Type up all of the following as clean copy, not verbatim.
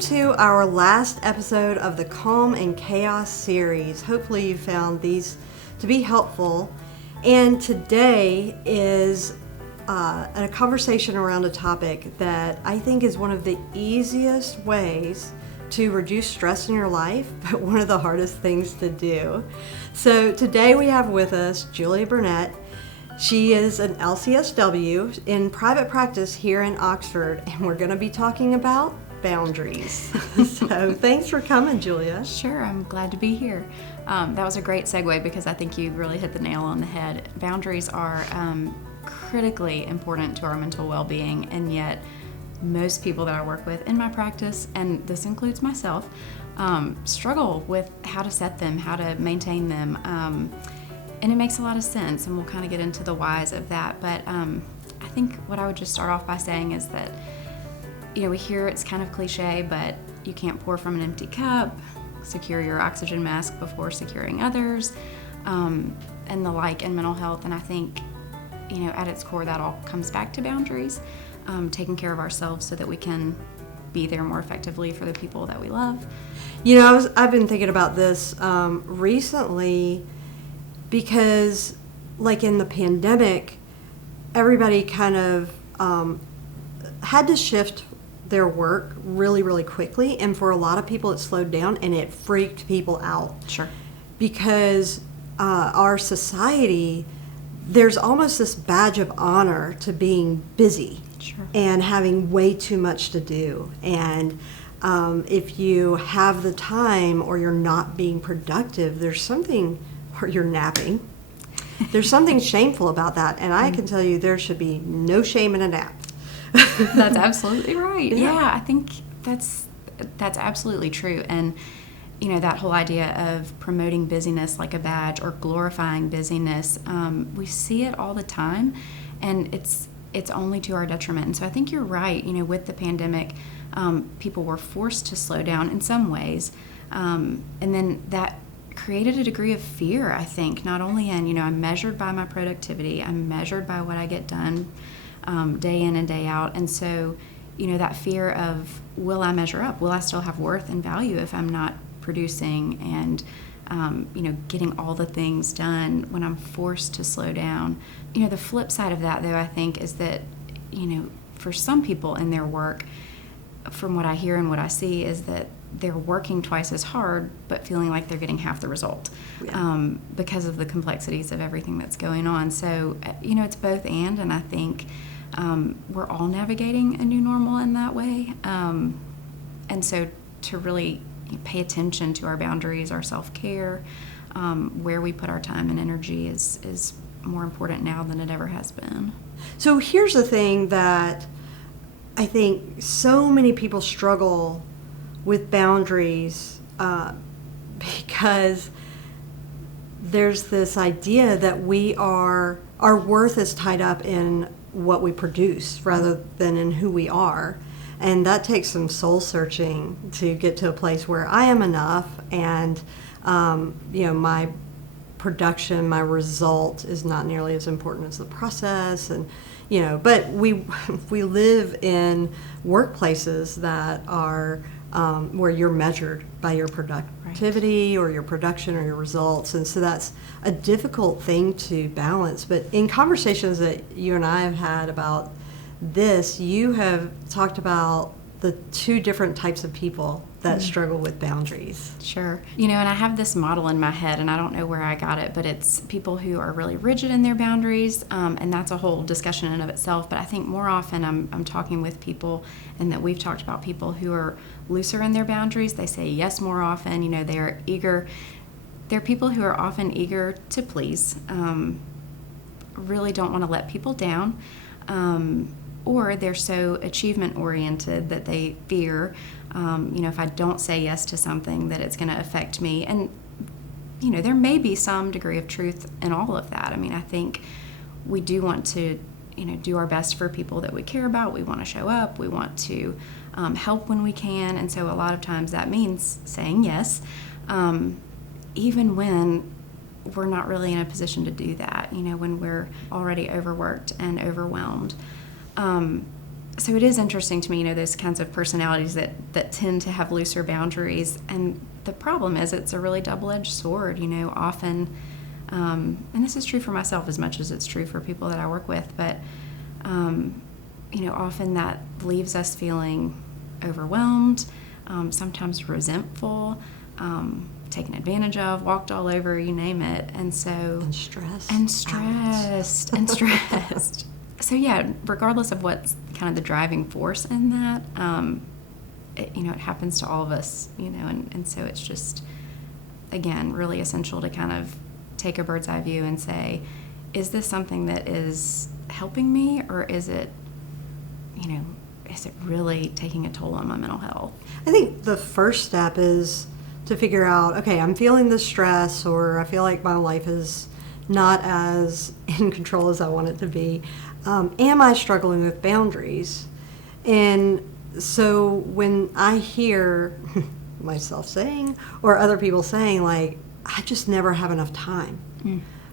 to our last episode of the Calm and Chaos series. Hopefully you found these to be helpful. And today is a conversation around a topic that I think is one of the easiest ways to reduce stress in your life, but one of the hardest things to do. So today we have with us Julia Burnett. She is an LCSW in private practice here in Oxford, and we're going to be talking about boundaries. So thanks for coming, Julia. Sure, I'm glad to be here. That was a great segue because I think you really hit the nail on the head. Boundaries are critically important to our mental well-being, and yet most people that I work with in my practice, and this includes myself, struggle with how to set them, how to maintain them. And it makes a lot of sense, and we'll kind of get into the whys of that. But I think what I would just start off by saying is that, you know, we hear it's kind of cliche, but you can't pour from an empty cup, secure your oxygen mask before securing others, and the like in mental health. And I think, you know, at its core, that all comes back to boundaries, taking care of ourselves so that we can be there more effectively for the people that we love. You know, I've been thinking about this recently because, like in the pandemic, everybody kind of had to shift their work really, really quickly. And for a lot of people, it slowed down and it freaked people out. Sure. Because our society, there's almost this badge of honor to being busy. Sure. And having way too much to do. And if you have the time or you're not being productive, there's something, or you're napping, there's something shameful about that. And I can tell you there should be no shame in a nap. That's absolutely right. Yeah. Yeah, I think that's absolutely true. And, you know, that whole idea of promoting busyness like a badge or glorifying busyness, we see it all the time, and it's only to our detriment. And so I think you're right. You know, with the pandemic, people were forced to slow down in some ways, and then that created a degree of fear, I think, not only in, you know, I'm measured by my productivity, I'm measured by what I get done day in and day out. And so, you know, that fear of, will I measure up? Will I still have worth and value if I'm not producing and you know, getting all the things done when I'm forced to slow down? You know, the flip side of that, though, I think, is that, you know, for some people in their work, from what I hear and what I see, is that they're working twice as hard but feeling like they're getting half the result. Yeah. Because of the complexities of everything that's going on. So, you know, it's both and I think we're all navigating a new normal in that way. And so to really pay attention to our boundaries, our self-care, where we put our time and energy is more important now than it ever has been. So here's the thing that I think so many people struggle with boundaries because there's this idea that our worth is tied up in what we produce rather than in who we are. And that takes some soul searching to get to a place where I am enough and, you know, my production, my result is not nearly as important as the process. And, you know, but we live in workplaces that are where you're measured by your productivity or your production or your results. And so that's a difficult thing to balance. But in conversations that you and I have had about this, you have talked about the two different types of people that struggle with boundaries. Sure. You know, and I have this model in my head, and I don't know where I got it, but it's people who are really rigid in their boundaries, and that's a whole discussion in and of itself. But I think more often I'm talking with people, and that we've talked about people who are looser in their boundaries. They say yes more often. You know, they're eager. They're people who are often eager to please, really don't want to let people down, or they're so achievement-oriented that they fear, you know, if I don't say yes to something, that it's going to affect me. And, you know, there may be some degree of truth in all of that. I mean, I think we do want to, you know, do our best for people that we care about. We want to show up. We want to help when we can. And so a lot of times that means saying yes, even when we're not really in a position to do that, you know, when we're already overworked and overwhelmed. so it is interesting to me, those kinds of personalities that tend to have looser boundaries. And the problem is it's a really double-edged sword, often, and this is true for myself as much as it's true for people that I work with, but, often that leaves us feeling overwhelmed, sometimes resentful, taken advantage of, walked all over, you name it. And so... And stressed. And stressed. And stressed. So yeah, regardless of what's kind of the driving force in that, it happens to all of us, and so it's just, again, really essential to kind of take a bird's eye view and say, is this something that is helping me, or is it really taking a toll on my mental health? I think the first step is to figure out, okay, I'm feeling the stress, or I feel like my life is not as in control as I want it to be. Am I struggling with boundaries? And so when I hear myself saying, or other people saying, like, I just never have enough time.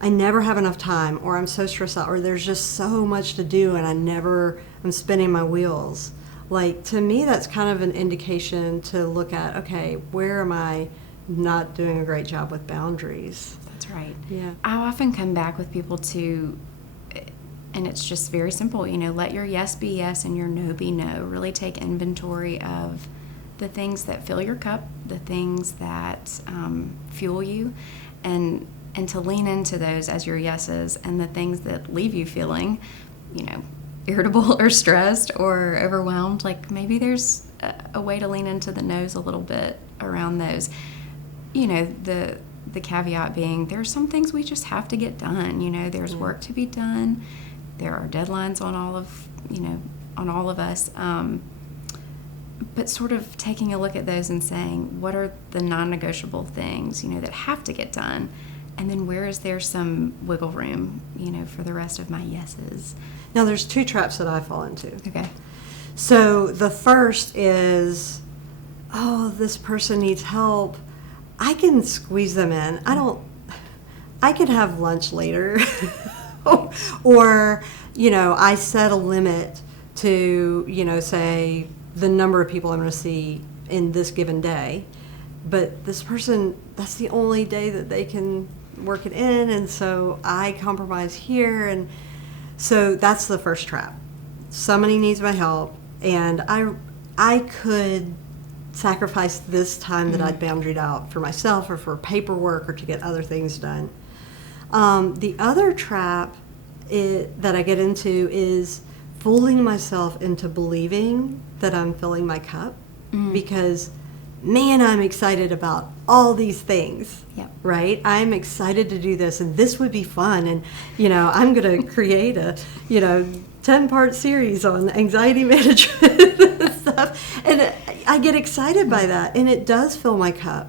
I never have enough time, or I'm so stressed out, or there's just so much to do and I'm spinning my wheels. Like, to me, that's kind of an indication to look at, okay, where am I not doing a great job with boundaries? That's right. Yeah. I often come back with people to, and it's just very simple, let your yes be yes and your no be no. Really take inventory of the things that fill your cup, the things that fuel you, and to lean into those as your yeses, and the things that leave you feeling, irritable or stressed or overwhelmed, like maybe there's a way to lean into the no's a little bit around those. The caveat being, there's some things we just have to get done. There's work to be done. There are deadlines on all of us. But sort of taking a look at those and saying, what are the non-negotiable things, that have to get done? And then where is there some wiggle room, for the rest of my yeses? Now, there's two traps that I fall into. Okay. So the first is, oh, this person needs help. I can squeeze them in. I could have lunch later. Or, I set a limit to, say, the number of people I'm going to see in this given day. But this person, that's the only day that they can work it in, and so I compromise here. And so that's the first trap. Somebody needs my help, and I could sacrifice this time that I'd boundaried out for myself or for paperwork or to get other things done. The other trap that I get into is fooling myself into believing that I'm filling my cup, because, man, I'm excited about all these things. Yep. Right? I'm excited to do this, and this would be fun, and, I'm going to create a, 10-part series on anxiety management and stuff, and I get excited by that, and it does fill my cup.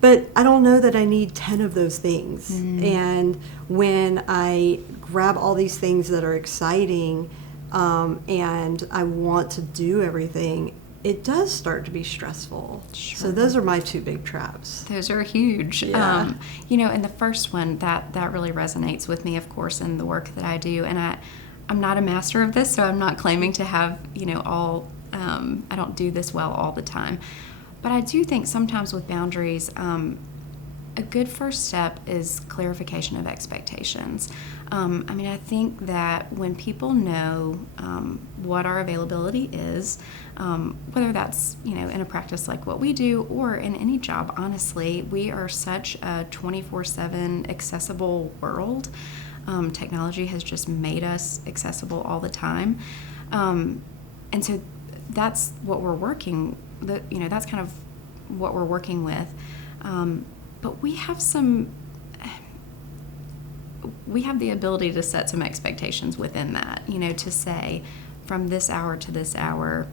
But I don't know that I need 10 of those things. And when I grab all these things that are exciting, and I want to do everything, it does start to be stressful. Sure. So those are my two big traps. Those are huge. Yeah. And the first one, that really resonates with me, of course, in the work that I do. And I'm not a master of this, so I'm not claiming to have, I don't do this well all the time. But I do think sometimes with boundaries, a good first step is clarification of expectations. I think that when people know what our availability is, whether that's in a practice like what we do or in any job, honestly, we are such a 24/7 accessible world. Technology has just made us accessible all the time, and so that's what we're working. That's kind of what we're working with. But we have the ability to set some expectations within that, to say from this hour to this hour,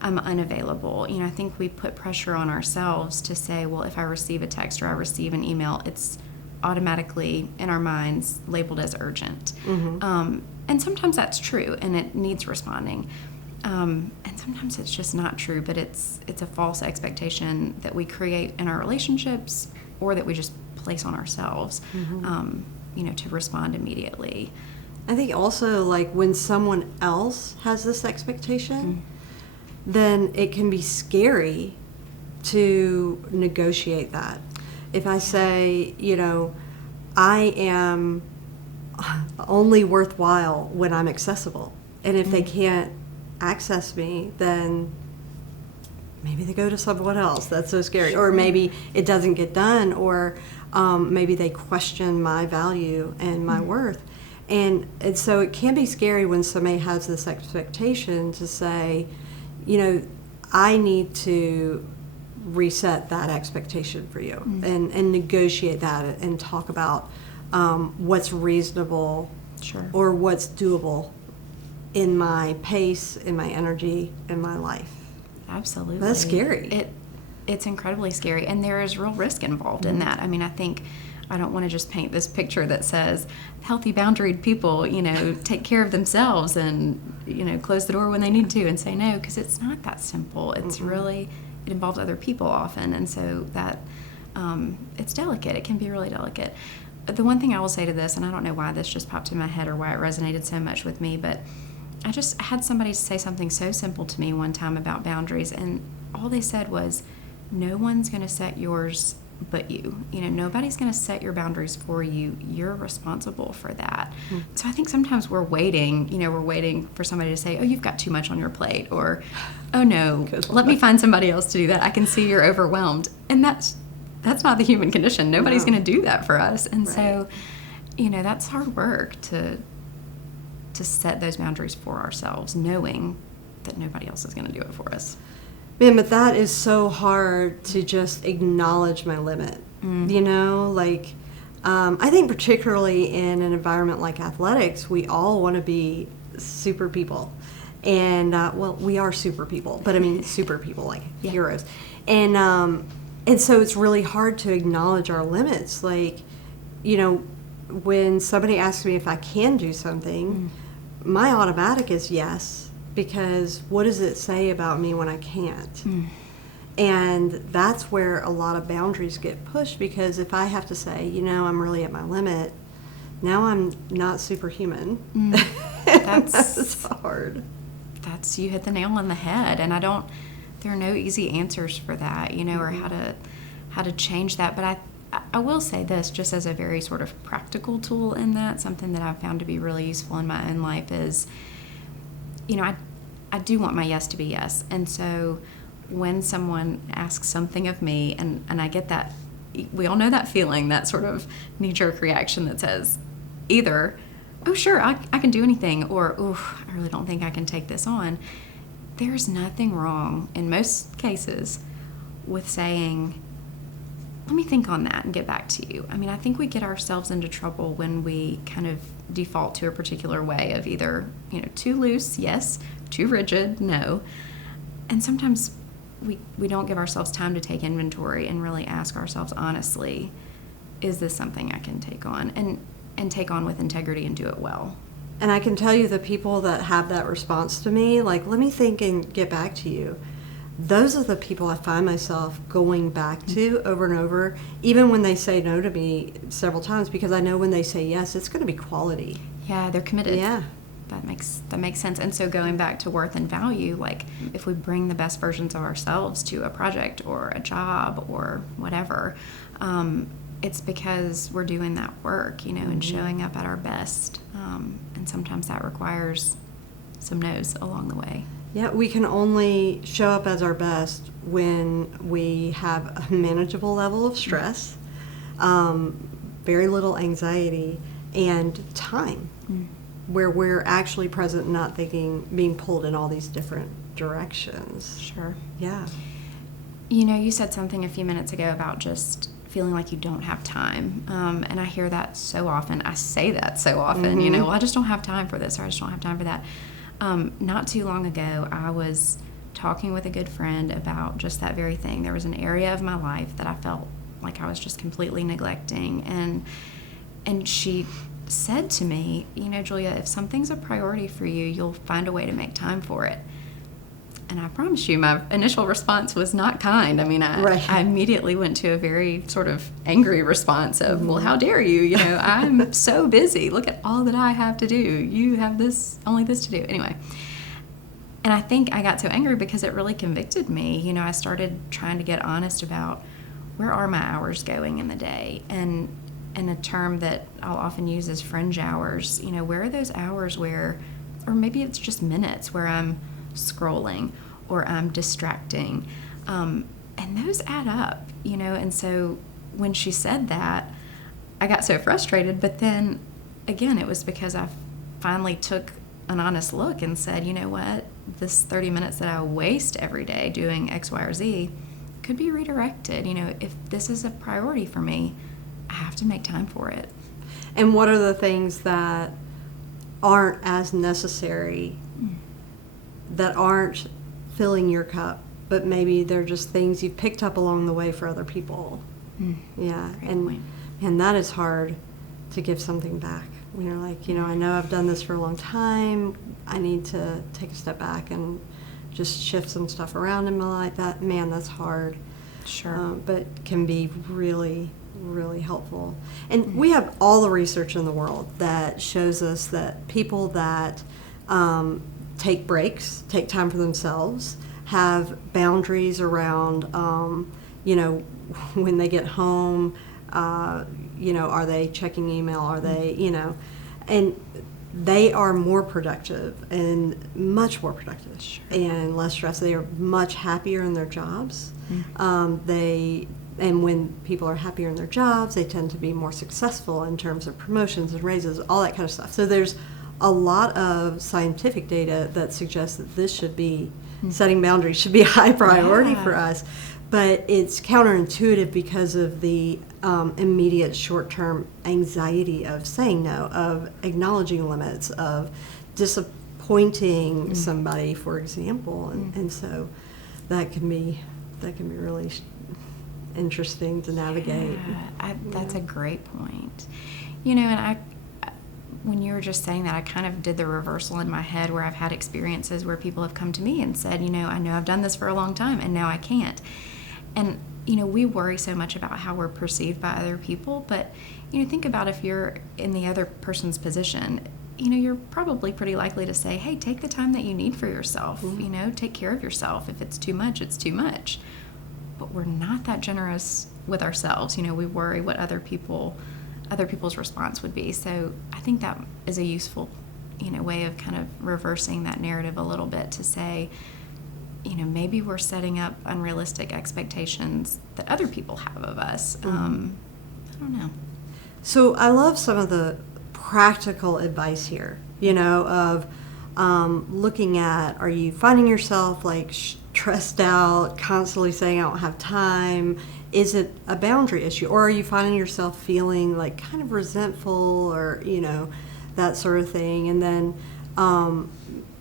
I'm unavailable. I think we put pressure on ourselves to say, well, if I receive a text or I receive an email, it's automatically in our minds labeled as urgent. And sometimes that's true and it needs responding. And sometimes it's just not true, but it's a false expectation that we create in our relationships or that we just place on ourselves, to respond immediately. I think also, like, when someone else has this expectation, then it can be scary to negotiate that. If I say, I am only worthwhile when I'm accessible, and if they can't access me, then maybe they go to someone else. That's so scary. Or maybe it doesn't get done, or maybe they question my value and my worth. And so it can be scary when somebody has this expectation to say, I need to reset that expectation for you and negotiate that and talk about what's reasonable or what's doable in my pace, in my energy, in my life. Absolutely. That's scary. It's incredibly scary, and there is real risk involved in that. I mean, I don't want to just paint this picture that says healthy, boundaried people, take care of themselves and, close the door when they need to and say no, because it's not that simple. It's really, it involves other people often, and so that it's delicate. It can be really delicate. The one thing I will say to this, and I don't know why this just popped in my head or why it resonated so much with me, but I just had somebody say something so simple to me one time about boundaries, and all they said was, no one's going to set yours but you. Nobody's going to set your boundaries for you. You're responsible for that. So I think sometimes we're waiting for somebody to say, oh, you've got too much on your plate, or, oh no, let me find somebody else to do that. I can see you're overwhelmed. And that's not the human condition. Nobody's going to do that for us. And so, that's hard work to set those boundaries for ourselves, knowing that nobody else is going to do it for us. Man, but that is so hard to just acknowledge my limit. I think particularly in an environment like athletics, we all want to be super people. And, we are super people, but I mean super people, like heroes. And so it's really hard to acknowledge our limits. When somebody asks me if I can do something, my automatic is yes. Because what does it say about me when I can't? And that's where a lot of boundaries get pushed, because if I have to say, I'm really at my limit, now I'm not superhuman. That's hard. You hit the nail on the head, and there are no easy answers for that, or how to change that. But I will say this, just as a very sort of practical tool in that, something that I've found to be really useful in my own life is, I do want my yes to be yes. And so when someone asks something of me, and I get that, we all know that feeling, that sort of knee-jerk reaction that says either, oh, sure, I can do anything, or, oh, I really don't think I can take this on. There's nothing wrong, in most cases, with saying, let me think on that and get back to you. I mean, I think we get ourselves into trouble when we kind of default to a particular way of either, too loose, yes, too rigid, no. And sometimes we don't give ourselves time to take inventory and really ask ourselves honestly, is this something I can take on? And take on with integrity and do it well. And I can tell you the people that have that response to me, like, let me think and get back to you. Those are the people I find myself going back to over and over, even when they say no to me several times, because I know when they say yes, it's going to be quality. Yeah, they're committed. Yeah. That makes sense. And so going back to worth and value, like if we bring the best versions of ourselves to a project or a job or whatever, it's because we're doing that work, and showing up at our best. And sometimes that requires some no's along the way. Yeah, we can only show up as our best when we have a manageable level of stress, very little anxiety, and time, where we're actually present, not thinking, being pulled in all these different directions. Sure. Yeah. You said something a few minutes ago about just feeling like you don't have time. And I hear that so often. I say that so often, well, I just don't have time for this, or I just don't have time for that. Not too long ago, I was talking with a good friend about just that very thing. There was an area of my life that I felt like I was just completely neglecting. And she said to me, Julia, if something's a priority for you, you'll find a way to make time for it. And I promise you, my initial response was not kind. I mean, I immediately went to a very sort of angry response of, well, how dare you? You know, I'm so busy. Look at all that I have to do. You have only this to do. Anyway. And I think I got so angry because it really convicted me. You know, I started trying to get honest about where are my hours going in the day? And a term that I'll often use is fringe hours. You know, where are those hours where, or maybe it's just minutes where I'm scrolling or I'm distracting. And those add up, you know. And so when she said that, I got so frustrated. But then, again, it was because I finally took an honest look and said, you know what, this 30 minutes that I waste every day doing X, Y, or Z could be redirected. You know, if this is a priority for me, I have to make time for it. And what are the things that aren't as necessary, that aren't filling your cup, but maybe they're just things you've picked up along the way for other people? Yeah, and that is hard to give something back. When you're like, you know, I know I've done this for a long time. I need to take a step back and just shift some stuff around in my life. That's hard. Sure. But can be really, really helpful. And we have all the research in the world that shows us that people that take breaks, take time for themselves, have boundaries around, you know, when they get home, you know, are they checking email? Are they, you know, and they are more productive and much more productive and less stressed. They are much happier in their jobs. And when people are happier in their jobs, they tend to be more successful in terms of promotions and raises, all that kind of stuff. So there's a lot of scientific data that suggests that this should be, setting boundaries should be a high priority for us. But it's counterintuitive because of the immediate short-term anxiety of saying no, of acknowledging limits, of disappointing somebody, for example. And so that can be really interesting to navigate. That's a great point. You know, and when you were just saying that, I kind of did the reversal in my head where I've had experiences where people have come to me and said, you know I've done this for a long time and now I can't. And, you know, we worry so much about how we're perceived by other people, but, you know, think about if you're in the other person's position, you know, you're probably pretty likely to say, hey, take the time that you need for yourself, you know, take care of yourself. If it's too much, it's too much. But we're not that generous with ourselves. You know, we worry what other people's response would be. So I think that is a useful, you know, way of kind of reversing that narrative a little bit to say, you know, maybe we're setting up unrealistic expectations that other people have of us. I don't know. So I love some of the practical advice here, you know, of looking at, are you finding yourself like stressed out, constantly saying I don't have time? Is it a boundary issue? Or are you finding yourself feeling like kind of resentful or, you know, that sort of thing? And then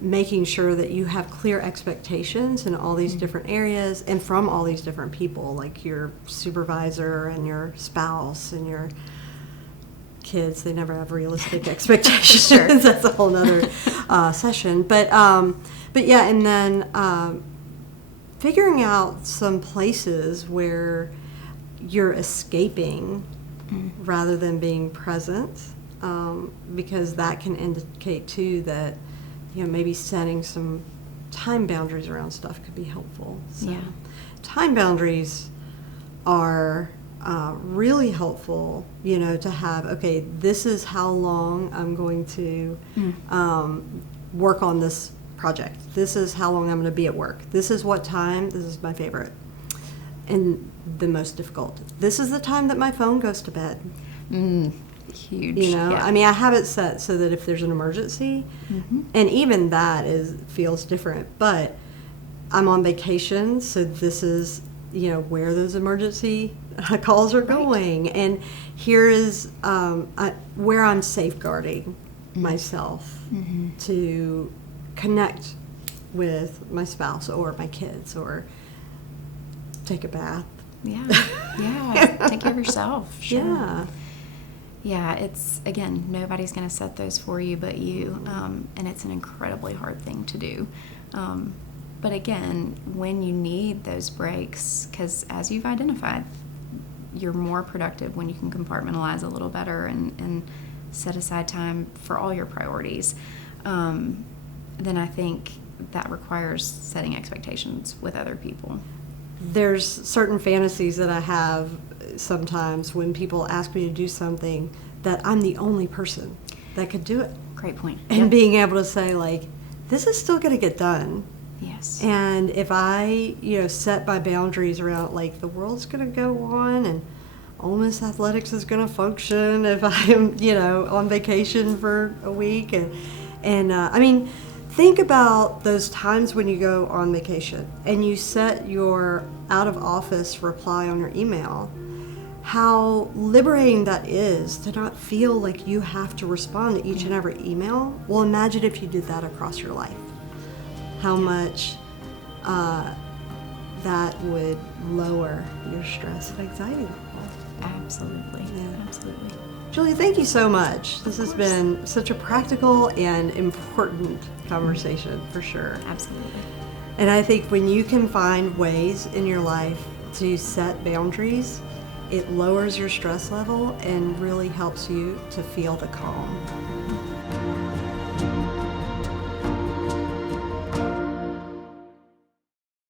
making sure that you have clear expectations in all these different areas and from all these different people, like your supervisor and your spouse and your kids. They never have realistic expectations. Sure. That's a whole nother session. But yeah, and then figuring out some places where you're escaping rather than being present, because that can indicate too that, you know, maybe setting some time boundaries around stuff could be helpful. So Yeah. time boundaries are really helpful, you know, to have, okay, this is how long I'm going to work on this project. This is how long I'm going to be at work. This is what time, this is my favorite and the most difficult. This is the time that my phone goes to bed. Huge. You know, yeah. I mean, I have it set so that if there's an emergency, and even that feels different, but I'm on vacation, so this is, you know, where those emergency calls are going. And here is where I'm safeguarding myself to connect with my spouse or my kids or take a bath. Yeah. Take care of yourself. Sure. Yeah. Yeah, it's, again, nobody's going to set those for you but you, and it's an incredibly hard thing to do. But again, when you need those breaks, because as you've identified, you're more productive when you can compartmentalize a little better and set aside time for all your priorities, then I think that requires setting expectations with other people. There's certain fantasies that I have sometimes when people ask me to do something that I'm the only person that could do it. Great point. And Yep. being able to say, like, this is still going to get done. Yes. And if I, set my boundaries around, like, the world's going to go on and Ole Miss athletics is going to function if I'm, on vacation for a week. And I mean, think about those times when you go on vacation and you set your out of office reply on your email. How liberating that is to not feel like you have to respond to each and every email. Well, imagine if you did that across your life. How much that would lower your stress and anxiety level. Absolutely. Yeah. Absolutely. Julia, thank you so much. This has been such a practical and important conversation, for sure. Absolutely. And I think when you can find ways in your life to set boundaries, it lowers your stress level and really helps you to feel the calm.